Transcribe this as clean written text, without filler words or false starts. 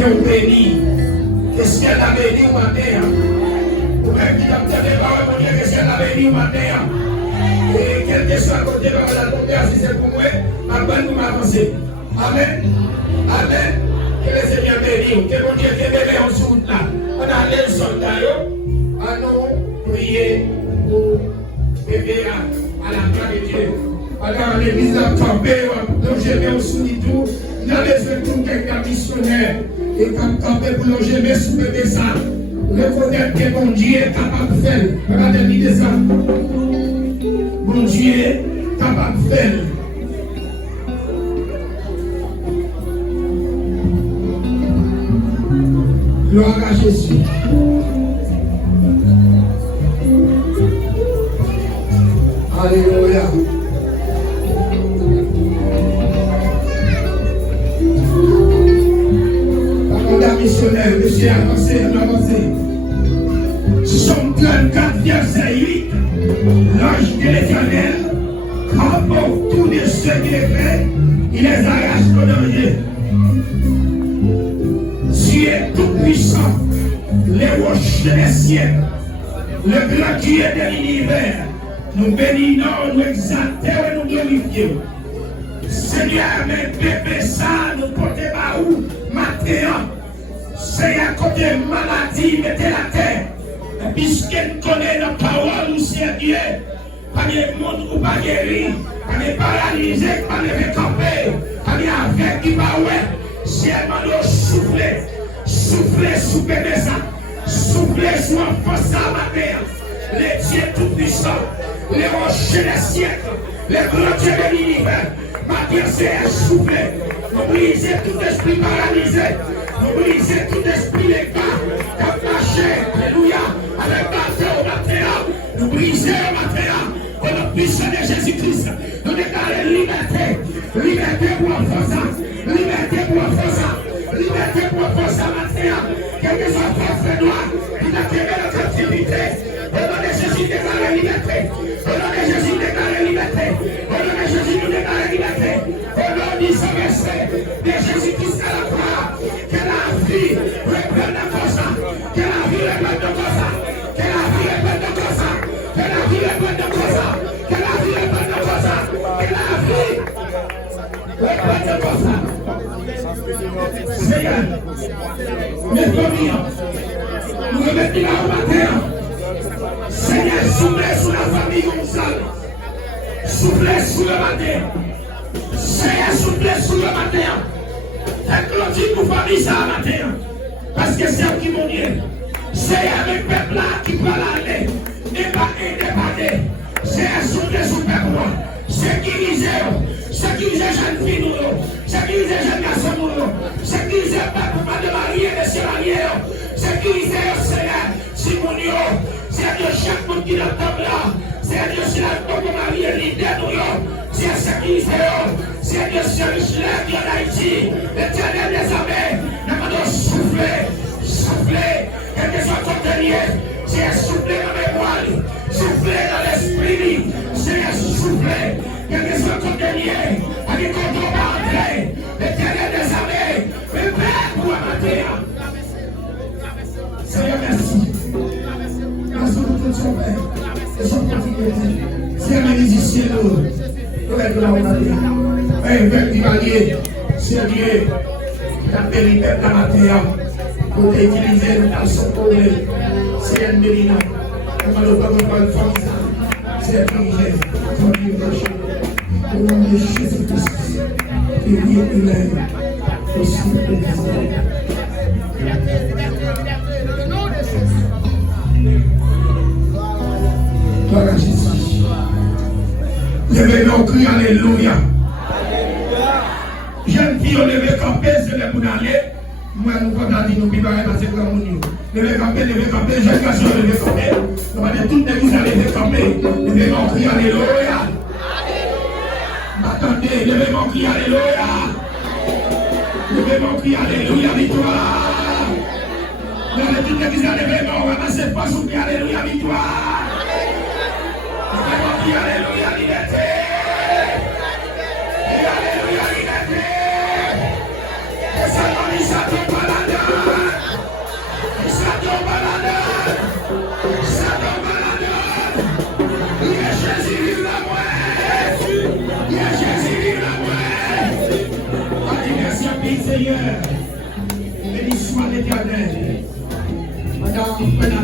que vous béni. Que si elle a béni au matin. Ou même qui t'a fait des paroles, mon Dieu, que si elle a béni au matin. Et quel que soit côté par la tombe, si c'est pour moi, après nous m'avancer. Amen. Amen. Que le Seigneur bénisse. Que mon Dieu te bénisse en route là. On a les soldats. À nous prier pour bébé à la gloire de Dieu. Alors l'église a campé, donc je vais au sous-tout. Nous avons besoin de tout quelqu'un missionnaire. Et comme campé pour nous, je vais soulever ça. Reconnaître que mon Dieu est capable de faire. Regardez-moi ça. Mon Dieu est capable de faire. Gloire à Jésus. Alléluia. Parole missionnaire, monsieur avancé, Somme 34, verset 8. L'ange de l'Éternel, quand autour de ceux qui les fait, il les arrache au danger. Dieu est tout puissant, les rochers des cieux, le grand Dieu de l'univers. Nous bénissons, nous exaltons et nous glorifions. Seigneur, mais bébé ça, nous portons par où matin. C'est à côté de maladie, mettez la terre. Puisque nous connaissons la parole, nous Dieu. Pas de monde ou pas guéri, pas de paralysé, pas de récampé, pas de avec qui va ouais. Seulement nous souffler, souffler sous bébé ça, souffler sous enfant ça matin. Les dieux tout-puissants, les rochers des siècles, les grands dieux de l'univers, ma pensée est soufflée. Nous brisons tout esprit paralysé, nous brisons tout esprit légal, qui a marché, alléluia, avec bâton au matin, nous brisons au matin, au nom puissant de Jésus-Christ, nous déclarons liberté, liberté pour enfants ça, liberté pour enfants ça, liberté pour enfants ça matin, quel que soit force noire, qui n'a créé la captivité. Au nom de Jésus, déclare la liberté. Au nom de Jésus, déclare la liberté. Au nom de Jésus, nous déclare la liberté. Au nom du Saint-Esprit de Jésus-Christ à la croix. Que la vie reprenne de cause. Que la vie reprenne de cause. Que la vie reprenne de cause. Que la vie reprenne de cause. Que la vie reprenne de cause. Que la vie reprenne de cause. Seigneur, mes familles, nous remettons là au matin. Seigneur, soufflez sur la famille Gonzalo. Soufflez sur le matin. Seigneur, soufflez sur le matin. Éclotez pour famille ça matin. Parce que c'est qui mon Dieu. Seigneur, le peuple là qui va l'aller. Et pas indépendant. Seigneur, soufflez sur le peuple. Sécurisez jeunes filles, sécurisez jeunes garçons, sécurisez le peuple de mariés et de se marier. Sécurisez, Seigneur, si mon Dieu. Seigneur, chaque monde qui est dans le table là, Seigneur, c'est la tombe de Marie et l'idée de nous, Seigneur, sécurisé, Seigneur, c'est le chelem qui est en Haïti, l'éternel des armées, nous allons souffler, souffler, quel que soit ton dernier, Seigneur, souffler dans les voiles, souffler dans l'esprit, Seigneur, souffler, quel que soit ton dernier, avec ton tombe à entrer, l'éternel des armées, prépare pour un matin. Seigneur, merci. C'est un musicien, nous être là au matin. Un peuple qui va dire, sérieux, la péripète la matin, pour utiliser le temps son problème. C'est un mérina. Comment le peuple va le faire ça? C'est un privilège. Pour lui, au nom de Jésus-Christ, qui vient de l'aide, aussi de l'Israël. Gloire à Jésus. Levez-nous, crie Alléluia. Jeune fille, levez camper, c'est le pour aller. Moi, nous comptons dire, nous préparer dans ces grands mondes. Levez camper, jeune garçon, levez camper. Nous allons toutes les vous allez lever camper. Levez-nous, crie Alléluia. Attendez, levez-nous, crie Alléluia. Levez-nous, crie Alléluia, victoire. Nous allons toutes les vous allez levez-nous, ramassez pas sous crie Alléluia, victoire. Alléluia, liberté. Alléluia, liberté. Et ça, on y s'attend pas là. Seigneur. Béni soit l'Éternel. Madame,